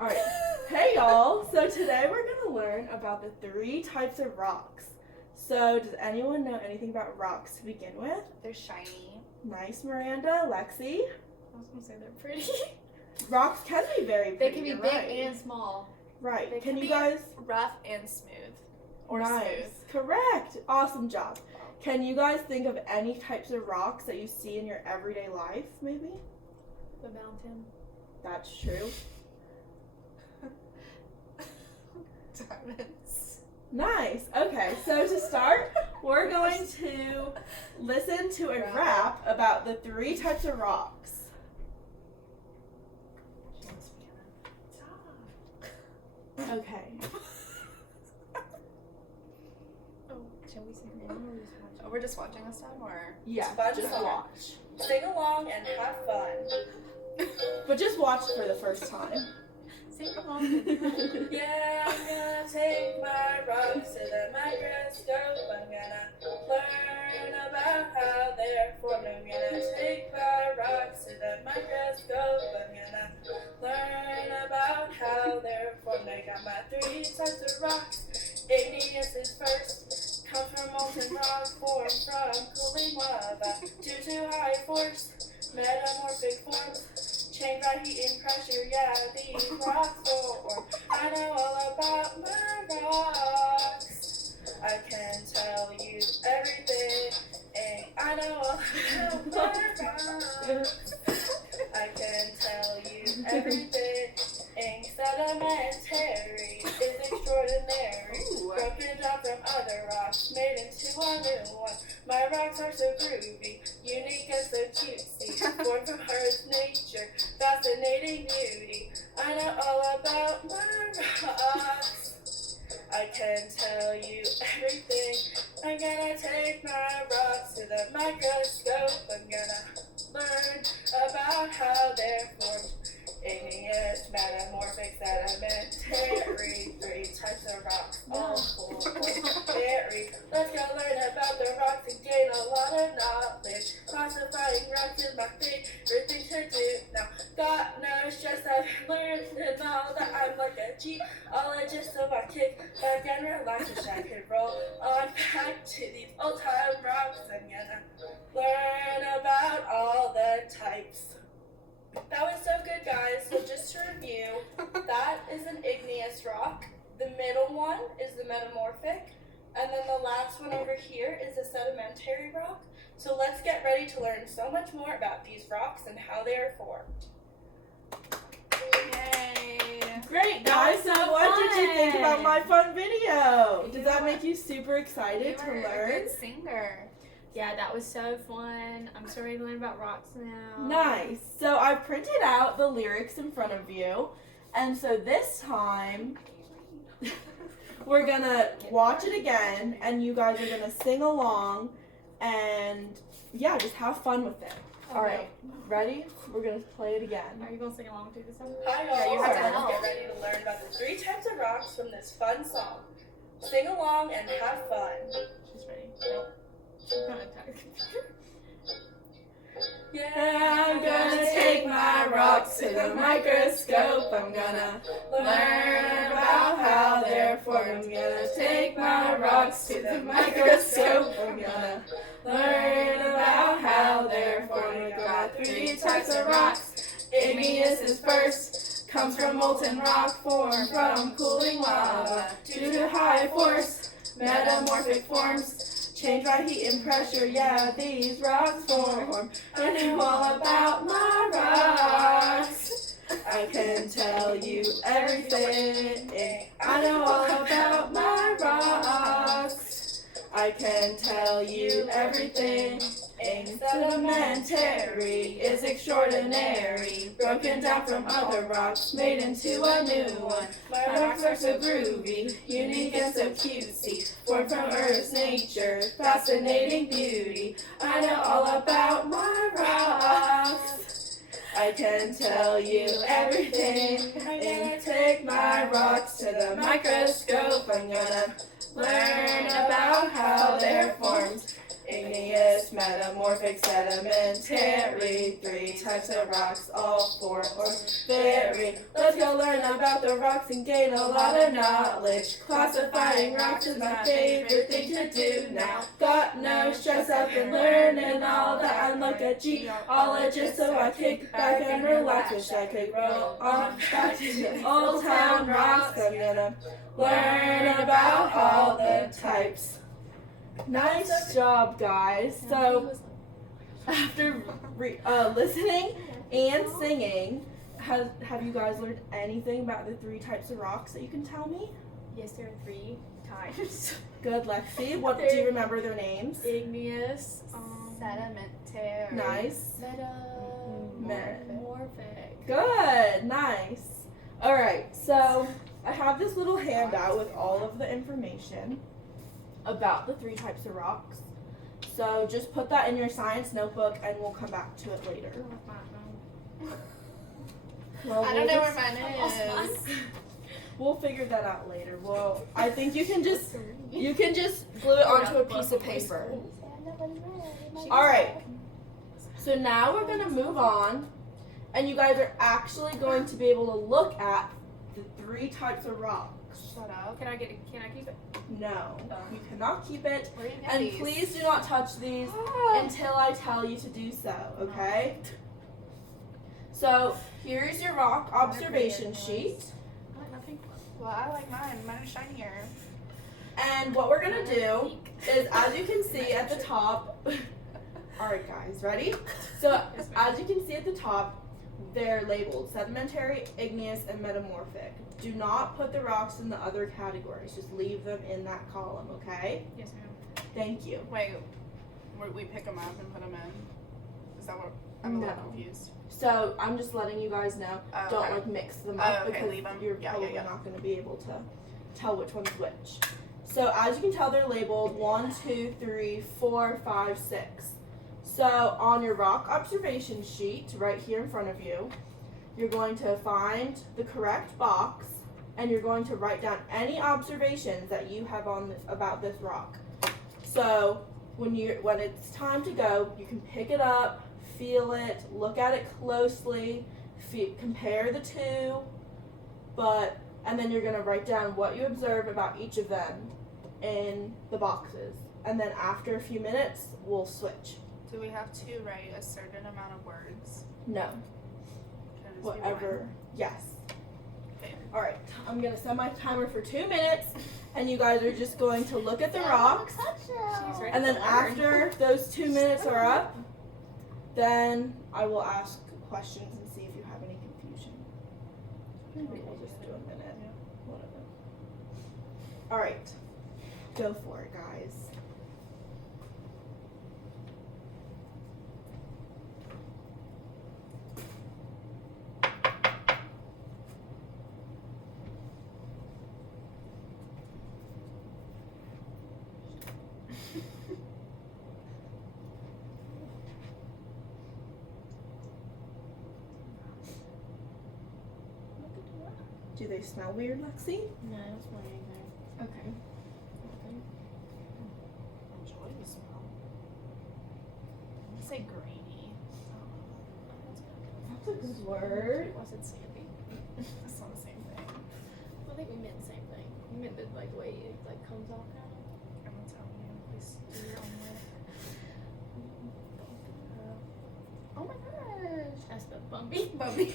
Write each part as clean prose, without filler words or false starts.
Alright. Hey y'all. So today we're going to learn about the 3 types of rocks. So does anyone know anything about rocks to begin with? They're shiny. Nice, Miranda. Lexi? I was gonna say they're pretty. Rocks can be very They pretty. can be you're big right. and small. Right. They Can you be guys... rough and smooth. Or nice. smooth. Correct. Awesome job. Can you guys think of any types of rocks that you see in your everyday life, maybe? The mountain. That's true. Diamonds. Nice. Okay, so to start, we're going to listen to a rap about the 3 types of rocks. Okay. Oh, should we sing it? Oh, we're just watching this time, or? Yeah, Fun just song. watch. Sing along and have fun. But just watch for the first time. Sing along. Yeah, I'm gonna take my rocks to the microscope. I'm gonna learn about how they're formed. I'm gonna take my rocks to the microscope. I'm gonna learn about how they're formed. I got my 3 types of rocks. Igneous is first. Comes from molten rock, formed from cooling lava. Due to high force, metamorphic forms. Changed by heat and pressure, yeah, these rocks form. I know all about my rocks. I can tell you everything. I know all about my rocks. I can tell you everything. Sedimentary is extraordinary. Ooh. Broken down from other rocks, made into a new one. My rocks are so groovy, unique and so cutesy. Born from Earth's nature, fascinating beauty. I know all about my rocks. I can tell you everything. I'm gonna take my rocks to the microscope. I'm gonna learn about how they're formed. Igneous, metamorphic, sedimentary. 3 types of rocks, all full of berry. Let's go learn about the rocks and gain a lot of knowledge. Classifying rocks is my favorite thing to do. Now, got no stress, I've learned and all that I'm like a geologist, so I kick back and relax, wish I could roll on back to these old time rocks. I'm gonna learn about all the types. That was so good, guys. So just to review, that is an igneous rock. The middle one is the metamorphic. And then the last one over here is a sedimentary rock. So let's get ready to learn so much more about these rocks and how they are formed. Yay. Great, guys. So what did you think about my fun video? Does that make you super You excited to were a learn? good singer. Yeah, that was so fun. I'm so ready to learn about rocks now. Nice. So I printed out the lyrics in front of you. And so this time, we're going to watch it again. And you guys are going to sing along. And, yeah, just have fun with it. All right. Ready? We're going to play it again. Are you going to sing along to this one? Hi, Yeah, y'all. you have to Let's help. get ready to learn about the 3 types of rocks from this fun song. Sing along and have fun. She's ready. Wait. She's going to attack the computer. Yeah, I'm gonna take my rocks to the microscope. I'm gonna learn about how they're formed. I'm gonna take my rocks to the microscope. I'm gonna learn about how they're formed. We got 3 types of rocks. Igneous is first. Comes from molten rock, formed from cooling lava. Due to high force, metamorphic forms. Changed by heat and pressure, yeah, these rocks form. I know all about my rocks. I can tell you everything. I know all about my rocks. I can tell you everything. Sedimentary is extraordinary. Broken down from other rocks, made into a new one. My rocks are so groovy, unique and so cutesy. Born from Earth's nature, fascinating beauty. I know all about my rocks. I can tell you everything. I'm gonna take my rocks to the microscope. I'm gonna learn about how they're formed. igneous, metamorphic, sedimentary. 3 types of rocks, all 4 or vary. Let's go learn about the rocks and gain a lot of knowledge. Classifying rocks is my favorite thing to do now. Got no stress, I've been learning all that. I look at geologists, so I kick back and relax. Wish I could roll on back to the old town rocks. I'm gonna learn about all the types. Nice job, guys. So, after listening and singing, have you guys learned anything about the 3 types of rocks that you can tell me? Yes, there are 3 types. Good, Lexi. What do you remember their names? Igneous, Sedimentary. Nice. metamorphic. Good, nice. All right, so I have this little handout with all of the information about the 3 types of rocks. So just put that in your science notebook and we'll come back to it later. Well, I don't know where mine is. We'll figure that out later. Well, I think you can just glue it onto a piece of paper. All right. So now we're going to move on, and you guys are actually going to be able to look at the 3 types of rocks. Shut up. Can I keep it? No, you cannot keep it. Where do you get And these? please do not touch these until I tell you to do so, okay? So here's your rock observation sheet. I like my pink one. Well, I like mine. Mine is shinier. And what we're going to do is, as you can see at the top, alright guys, ready? So as you can see at the top, they're labeled sedimentary, igneous, and metamorphic. Do not put the rocks in the other categories. Just leave them in that column, okay? Yes, ma'am. Thank you. Wait, we pick them up and put them in? Is that what? I'm a little No. confused. So I'm just letting you guys know, Oh, don't okay. like mix them Oh, up okay, because leave 'em. you're Yeah, probably yeah. not going to be able to tell which one's which. So as you can tell, they're labeled 1, 2, 3, 4, 5, 6. So on your rock observation sheet right here in front of you, you're going to find the correct box and you're going to write down any observations that you have on about this rock. So when it's time to go, you can pick it up, feel it, look at it closely, compare the 2, and then you're going to write down what you observe about each of them in the boxes. And then after a few minutes, we'll switch. Do we have to write a certain amount of words? No, Can it just be whatever. one? Yes. Okay. All right, I'm going to set my timer for 2 minutes, and you guys are just going to look at the rocks. She's ready And then to learn. after those 2 minutes are up, then I will ask questions and see if you have any confusion. Maybe we'll just do a minute. Whatever. All right, go for it, guys. Do they smell weird, Lexi? No, that's my anything. Okay. Enjoy the smell. Let's say grainy. That's a good word. Was it sandy? That's not the same thing. I think we meant the same thing. We meant that like the way it like comes off kind of. I'm not telling you. Please do your own way. Oh my gosh, that's the bumpy. Bumpy.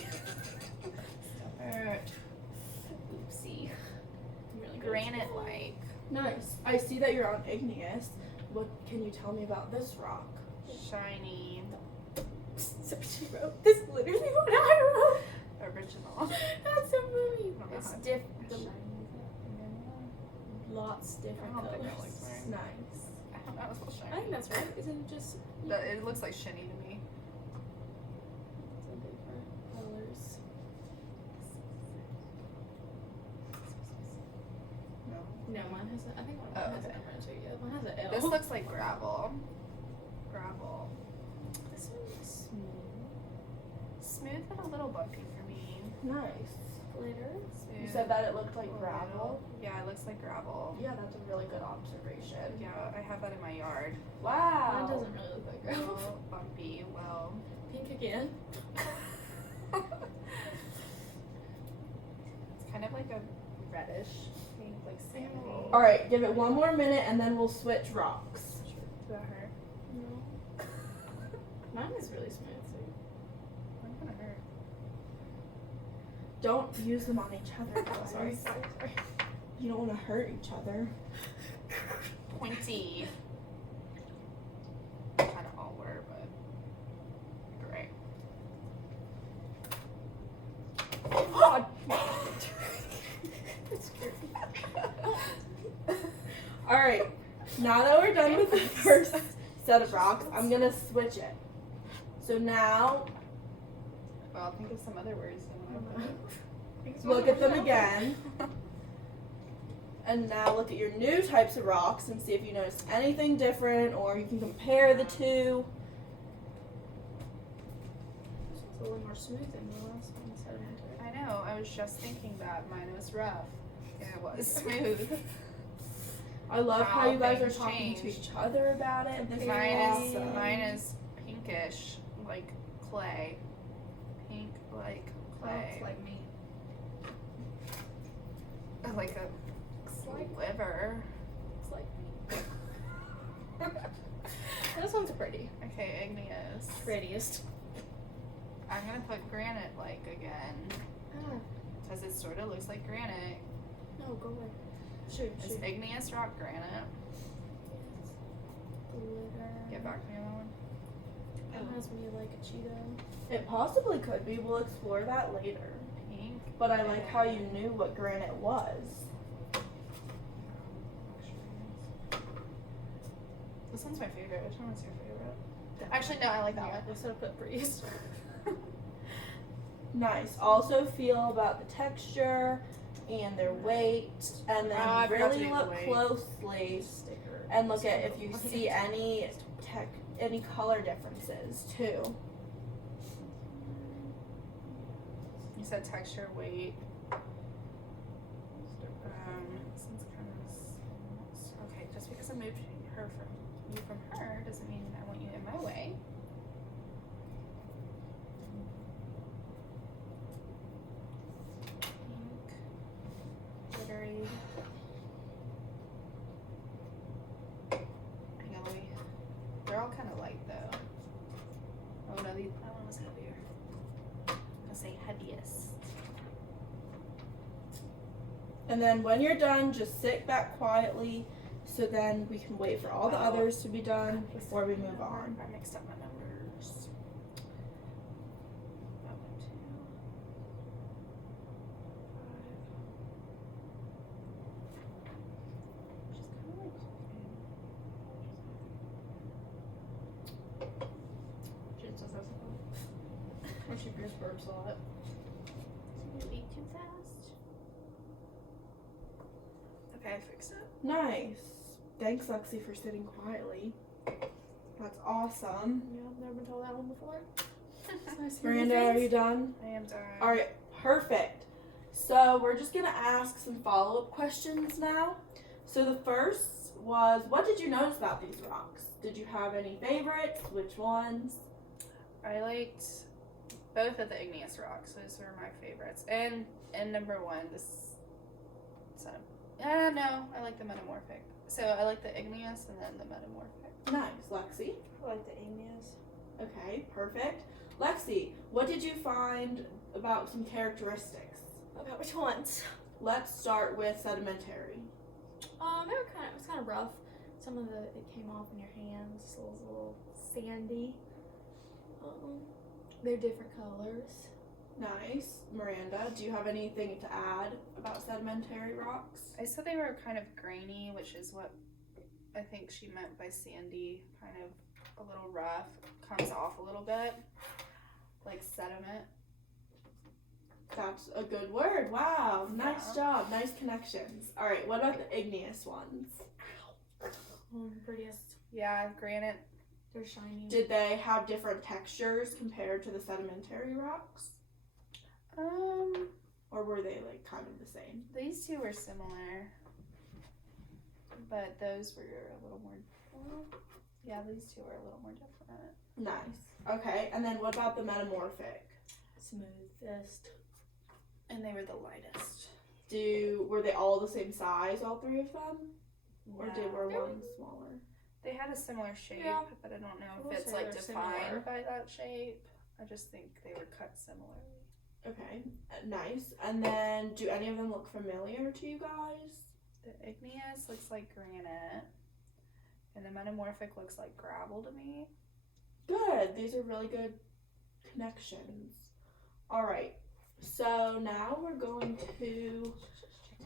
Oopsie. I'm really good. Granite-like. Nice. I see that you're on igneous. What can you tell me about this rock? Shiny. So she wrote this literally what I Original. wrote. That's so funny. I don't know It's how to- different. Lots different I don't think I colors. like mine. Nice. I don't know how to spell I shiny. think that's right. Isn't it just But it looks like shinny to me. the different colors? No, mine has a, I think mine Oh, has okay. an M too. Yeah, mine has an L. This looks like gravel. Gravel. This one looks smooth. Smooth but a little bumpy for me. Nice. Glitter. You said that it looked like gravel. Yeah, it looks like gravel. Yeah, that's a really good observation. Yeah, I have that in my yard. Wow. Mine doesn't really look like gravel. Well, bumpy. Well. Pink again. It's kind of like a reddish pink, like salmon. All right, give it one more minute and then we'll switch rocks. Does that hurt? No. Mine is really smooth too. Mine's gonna hurt. Don't use them on each other, guys. Sorry. You don't want to hurt each other. Pointy. Kind of all were, but great. God. All right, now that we're done with the first set of rocks, I'm gonna switch it. So now, Well, I'll think of some other words. look at them again. And now look at your new types of rocks and see if you notice anything different, or you can compare the two. This one's a little more smooth than the last one. Sedimentary. I know. I was just thinking that mine was rough. Yeah, it was smooth. I love how Wow, you guys are things talking to changed. each other about it. This Mine is pinkish, like clay. Pink like clay. It's like me. Like a liver. It's like me. This one's pretty. Okay, igneous. Prettiest. I'm gonna put granite like again. Ah, Because it sort of looks like granite. no, go away. Shoot, It's shoot. igneous rock granite. Glitter. Get back to the other one. It reminds me of like a Cheeto. It possibly could be. We'll explore that later. Pink. But I like how you knew what granite was. This one's my favorite. Which one was your favorite? Actually, no, I like that one. I should have put prettiest. Nice. Also feel about the texture and their weight, and then I forgot to really do the look weight. closely Sticker. and look at if you see any color differences too. You said texture, weight. This one's kind of okay. Just because I moved you from her doesn't mean I want you in my way. Pink, glittery, yellowy. They're all kind of light though. Oh no, that one was heavier. I'm gonna say heaviest. And then when you're done, just sit back quietly so then we can wait for all the others to be done before we move on. I mixed up my numbers. 1, 2, 5. She's kind of like. She just has a or she just burps a lot. You eat too fast. Okay, I fixed it. Nice. Thanks, Lexi, for sitting quietly. That's awesome. Yeah, I've never been told that one before. Miranda, are you done? I am done. All right, perfect. So we're just gonna ask some follow-up questions now. So the first was, what did you notice about these rocks? Did you have any favorites? Which ones? I liked both of the igneous rocks. Those were my favorites. And number one, this. No, I like the metamorphic. So I like the igneous and then the metamorphic. Nice. Lexi? I like the igneous. Okay, perfect. Lexi, what did you find about some characteristics? About which ones? Let's start with sedimentary. They were it was kind of rough. Some of it came off in your hands. It was a little sandy. They're different colors. Nice. Miranda, do you have anything to add about sedimentary rocks? I said they were kind of grainy, which is what I think she meant by sandy. Kind of a little rough. Comes off a little bit. Like sediment. That's a good word. Wow. Nice Yeah. job. Nice connections. All right, what about the igneous ones? Prettiest. Yeah, granite. They're shiny. Did they have different textures compared to the sedimentary rocks? Or were they like kind of the same? These two were similar, but those were a little more. Well, yeah, these two were a little more different. Nice. Okay, and then what about the metamorphic? Smoothest. And they were the lightest. Were they all the same size, all three of them? Or were one smaller? They had a similar shape, Yeah. but I don't know I will if it's say like they're defined similar. by that shape. I just think they were cut similarly. Okay, nice. And then, do any of them look familiar to you guys? The igneous looks like granite, and the metamorphic looks like gravel to me. Good. These are really good connections. All right. So now we're going to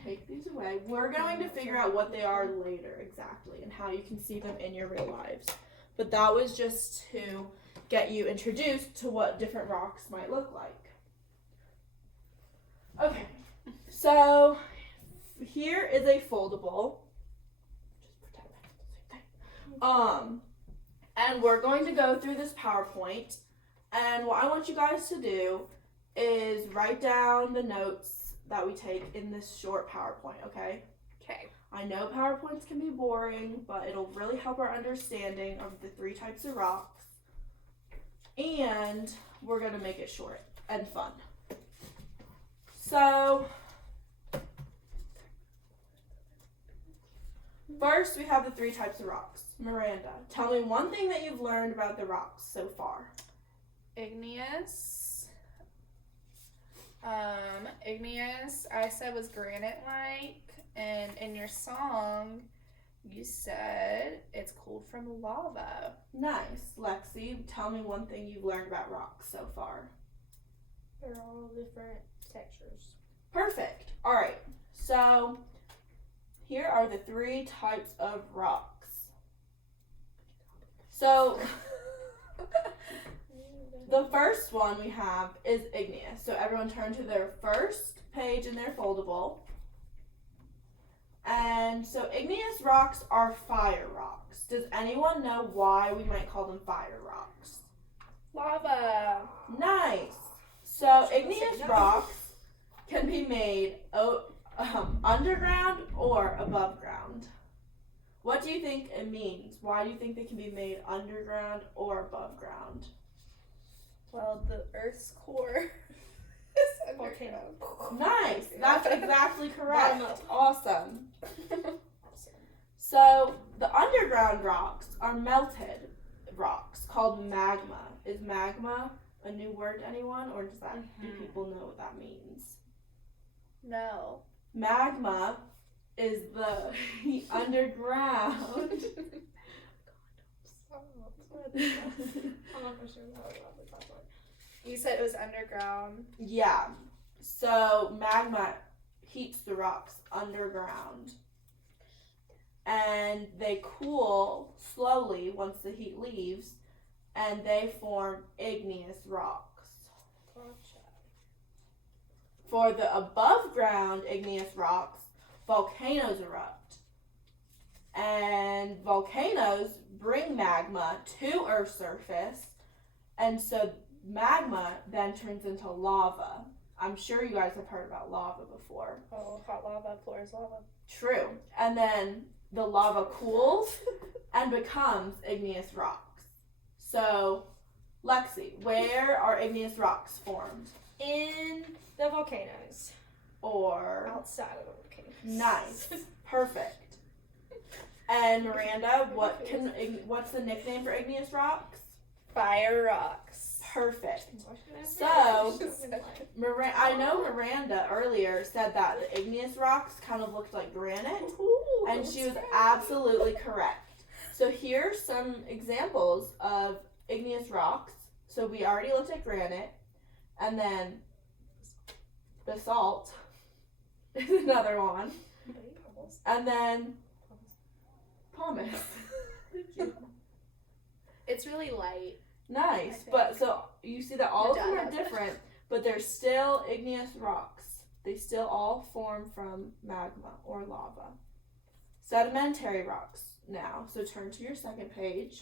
take these away. We're going to figure out what they are later exactly and how you can see them in your real lives. But that was just to get you introduced to what different rocks might look like. Okay. So here is a foldable. Just pretend that's the same thing. And we're going to go through this PowerPoint. And what I want you guys to do is write down the notes that we take in this short PowerPoint, okay? Okay. I know PowerPoints can be boring, but it'll really help our understanding of the three types of rocks. And we're going to make it short and fun. So, first we have the three types of rocks. Miranda, tell me one thing that you've learned about the rocks so far. Igneous. Igneous, I said was granite-like, and in your song, you said it's cooled from lava. Nice. Lexi, tell me one thing you've learned about rocks so far. They're all different textures. Perfect. All right. So, here are the three types of rocks. So, the first one we have is igneous. So everyone turn to their first page in their foldable. And so igneous rocks are fire rocks. Does anyone know why we might call them fire rocks? Lava. Nice. So igneous rocks can be made underground or above ground. What do you think it means? Why do you think they can be made underground or above ground? Well, the Earth's core is underground. Nice. That's exactly correct. Bottom up. Awesome. So the underground rocks are melted rocks called magma. Is magma a new word to anyone, or does that do people know what that means? No. Magma is the heat underground. I'm not for sure how to talk about it. You said it was underground. Yeah. So magma heats the rocks underground. And they cool slowly once the heat leaves, and they form igneous rocks. Gotcha. For the above ground igneous rocks, volcanoes erupt. And volcanoes bring magma to Earth's surface, and so magma then turns into lava. I'm sure you guys have heard about lava before. Oh, hot lava, floor is lava. True. And then the lava cools and becomes igneous rocks. So, Lexi, where are igneous rocks formed? In the volcanoes. Or Outside of the volcanoes. nice, perfect. And Miranda, what's the nickname for igneous rocks? Fire rocks. Perfect. Why should I say So, that? I know Miranda earlier said that the igneous rocks kind of looked like granite, and she was absolutely correct. So here's some examples of igneous rocks. So we already looked at granite, and then basalt is another one, and then pumice. It's really light. Nice, but so you see that all of them are different, but they're still igneous rocks. They still all form from magma or lava. Sedimentary rocks now. So turn to your second page.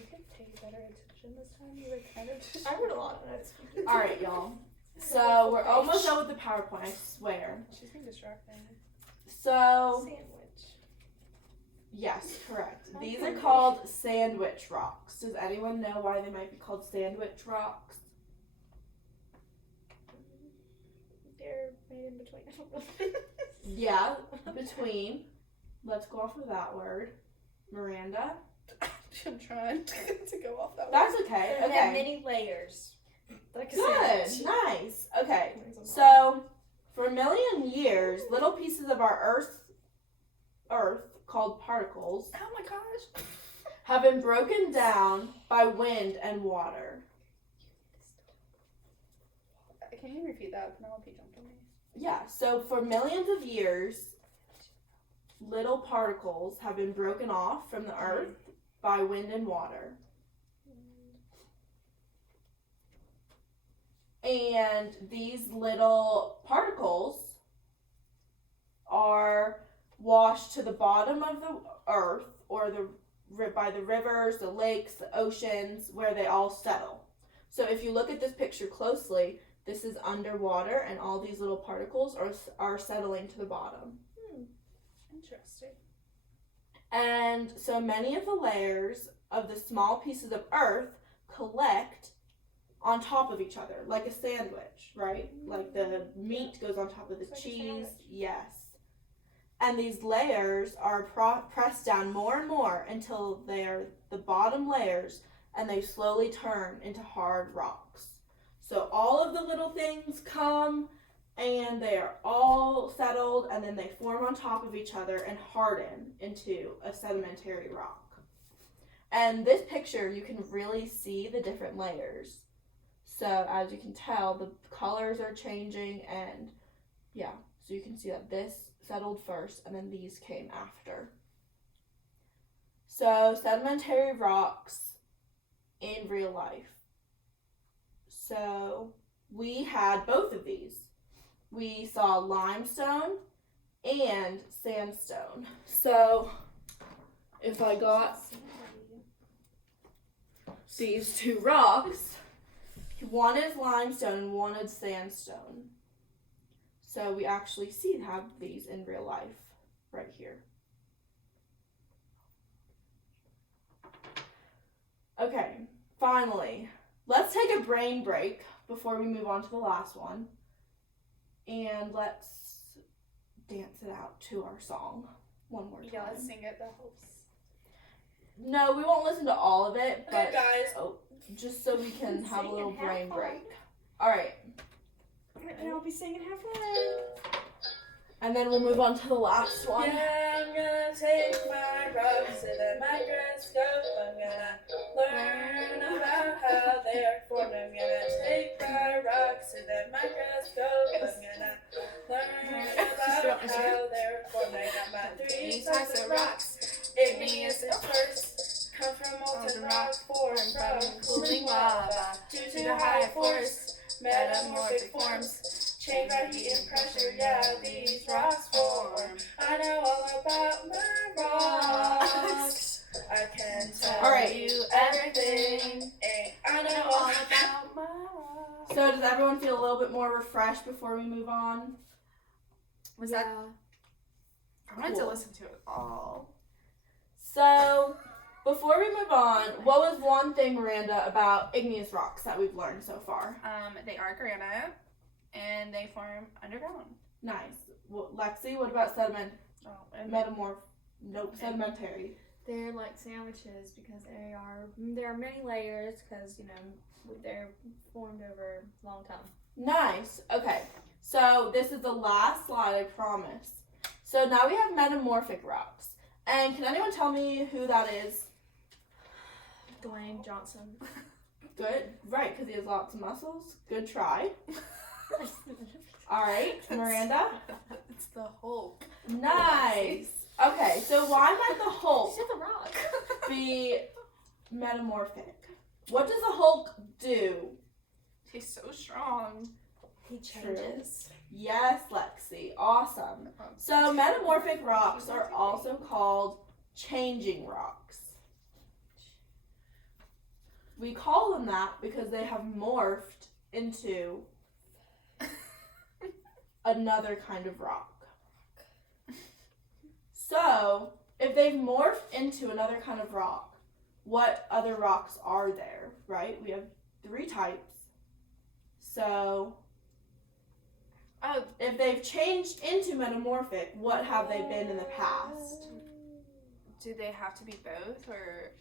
You could pay better attention this time. You were kind of I read a lot of notes. All right, y'all. So we're almost done with the PowerPoint, I swear. She's being distracting. So, Sandwich. yes, correct. These are called sandwich rocks. Does anyone know why they might be called sandwich rocks? They're made in between. I don't know. Yeah, between. Let's go off of that word. Miranda? I'm trying to go off that one. That's okay. They have Okay. many layers. Like a Good. sandwich. Nice. Okay. There's a lot. So, for a million years, little pieces of our Earth, called particles, Oh my gosh. have been broken down by wind and water. Can you repeat that? Penelope jumped on me. Yeah, so for millions of years, little particles have been broken off from the Earth by wind and water. And these little particles are washed to the bottom of the Earth or by the rivers, the lakes, the oceans, where they all settle. So if you look at this picture closely, this is underwater, and all these little particles are settling to the bottom. Interesting. And so many of the layers of the small pieces of Earth collect on top of each other, like a sandwich, right? Like the meat goes on top of the It's like a cheese. sandwich. Yes. And these layers are pressed down more and more until they are the bottom layers, and they slowly turn into hard rocks. So all of the little things come and they are all settled, and then they form on top of each other and harden into a sedimentary rock. And this picture, you can really see the different layers. So as you can tell, the colors are changing, and yeah, so you can see that this settled first and then these came after. So sedimentary rocks in real life. So we had both of these. We saw limestone and sandstone. So if I got these two rocks, one is limestone and one is sandstone. So we actually have these in real life right here. Okay, finally, let's take a brain break before we move on to the last one. And let's dance it out to our song one more time. Yeah, let's sing it. That helps. No, we won't listen to all of it, but Okay, guys. just so we can have a Sing little and have brain fun. break. All right, And I'll be singing have fun. and then we'll move on to the last one. Yeah, I'm gonna take my rocks to the microscope. I'm gonna learn about how they're formed. I'm gonna take my rocks to the microscope. I'm gonna learn about how they're formed. I got my three types of rocks. Igneous at first, come from molten rock, formed from cooling lava. Due to high force, metamorphic forms. Changed by heat and pressure, yeah, these rocks form. I know all about my rocks. I can tell All right. you everything. I know all about my rocks. So does everyone feel a little bit more refreshed before we move on? Was that? I wanted to Cool. listen to it all. So before we move on, what was one thing, Miranda, about igneous rocks that we've learned so far? They are granite, and they form underground. Nice. Well, Lexi, what about sediment? Oh, and Sedimentary. They're like sandwiches because there are many layers because they're formed over a long time. Nice. Okay. So this is the last slide, I promise. So now we have metamorphic rocks. And can anyone tell me who that is? Dwayne Johnson. Good. Right, because he has lots of muscles. Good try. All right, Miranda. It's the Hulk. Nice. Okay, so why might the Hulk She's the rock. be metamorphic? What does the Hulk do? He's so strong. He changes. Yes, Lexi. Awesome. So metamorphic rocks are also called changing rocks. We call them that because they have morphed into another kind of rock. So, if they've morphed into another kind of rock, what other rocks are there, right? We have 3 types. So, if they've changed into metamorphic, what have they been in the past? Do they have to be both, or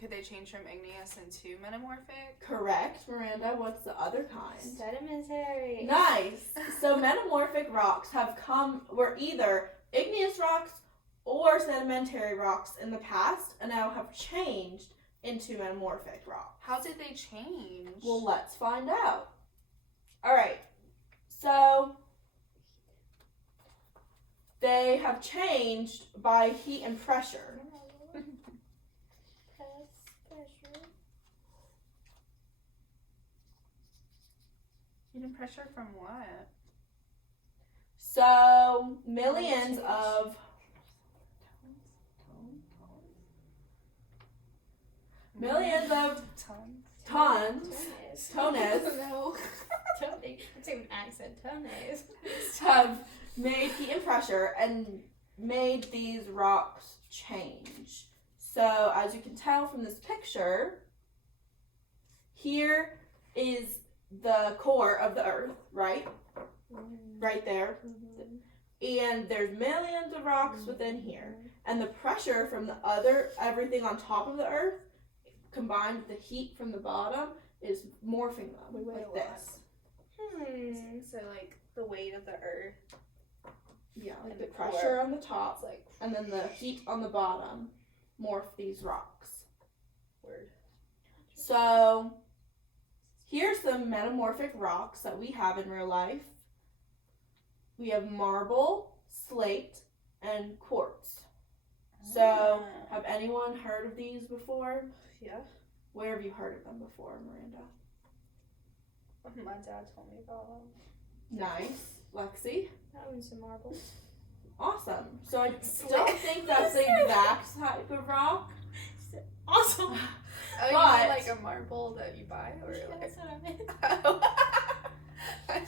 could they change from igneous into metamorphic? Correct, Miranda. What's the other kind? Sedimentary. Nice. So metamorphic rocks were either igneous rocks or sedimentary rocks in the past, and now have changed into metamorphic rocks. How did they change? Well, let's find out. All right. So they have changed by heat and pressure. Heat and pressure from what? So millions of tons tones No. It's even accent. Tones. have made heat and pressure and made these rocks change. So as you can tell from this picture, here is the core of the earth, right? Right there. And there's millions of rocks within here. And the pressure from everything on top of the earth, combined with the heat from the bottom, is morphing them like this. So like the weight of the earth. Yeah, like And the the pressure core. on the top, and then the heat on the bottom morph these rocks. Word. So here's some metamorphic rocks that we have in real life. We have marble, slate, and quartz. So have anyone heard of these before? Yeah. Where have you heard of them before, Miranda? My dad told me about them. Nice. Lexi? That one's some marbles. Awesome. So I don't think that's the exact type of rock. Awesome. Oh, But- you mean like a marble that you buy, or like? That's what I meant.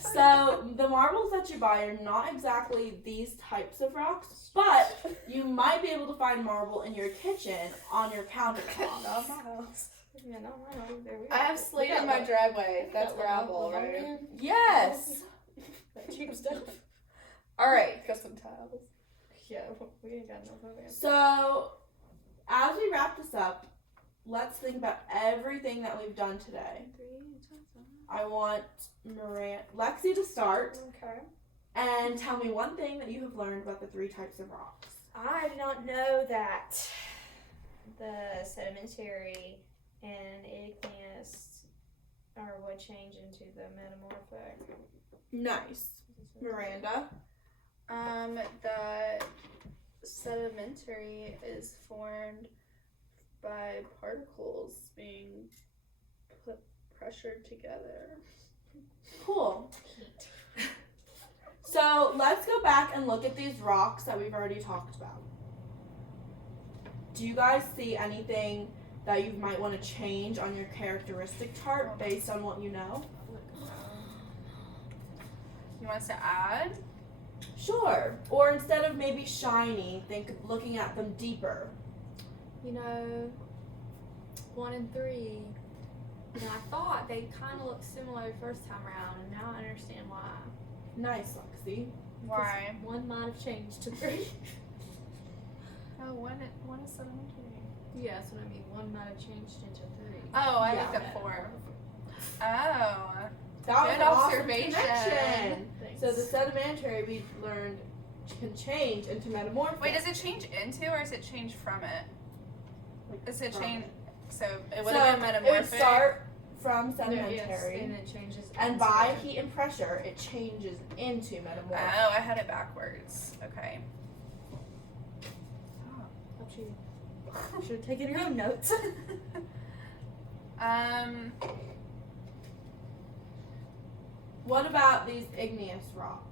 So the marbles that you buy are not exactly these types of rocks, but you might be able to find marble in your kitchen on your countertop. Not my house. Yeah, no, there we I have slate in my driveway. That's gravel, right? Yes. Cheap stuff. All right. Got some tiles. Yeah, we ain't got no program. So as we wrap this up, let's think about everything that we've done today. I want Lexi to start Okay. and tell me one thing that you have learned about the 3 types of rocks. I did not know that the sedimentary and igneous would change into the metamorphic. Nice. Miranda? The sedimentary is formed by particles being put pressured together. Cool. So let's go back and look at these rocks that we've already talked about. Do you guys see anything that you might want to change on your characteristic chart based on what you know? You want us to add? Sure. Or instead of maybe shiny, think of looking at them deeper. 1 and 3. I thought they kind of looked similar first time around, and now I understand why. Nice, Lexi. Why? 1 might have changed to 3. Oh, one is sedimentary. Yeah, that's what I mean. 1 might have changed into 3. Oh, I Yeah. looked at 4. Oh. That Good was an awesome observation. connection. Thanks. So the sedimentary we learned can change into metamorphic. Wait, does it change into or does it change from it? Does it From change? So it So would have been it would metamorphic. start from Yes, sedimentary, and it changes. and by heat and pressure, it changes into metamorphic. Oh, I had it backwards. Okay. You should have taken your own notes. What about these igneous rocks?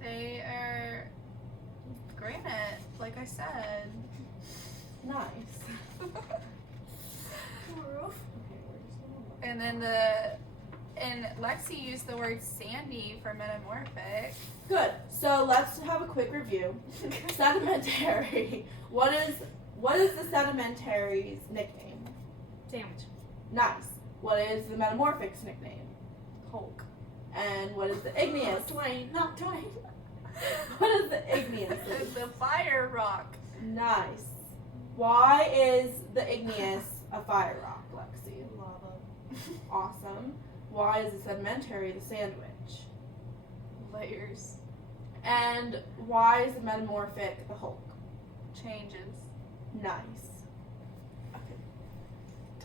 They are granite, like I said. Nice. And then and Lexi used the word sandy for metamorphic. Good. So let's have a quick review. Sedimentary. What is the sedimentary's nickname? Sandwich. Nice. What is the metamorphic's nickname? Hulk. And what is the igneous? Dwayne, not Dwayne. What is the igneous? The fire rock. Nice. Why is the igneous a fire rock, Lexi? Lava. Awesome. Why is the sedimentary the sandwich? Layers. And why is the metamorphic the Hulk? Changes. Nice.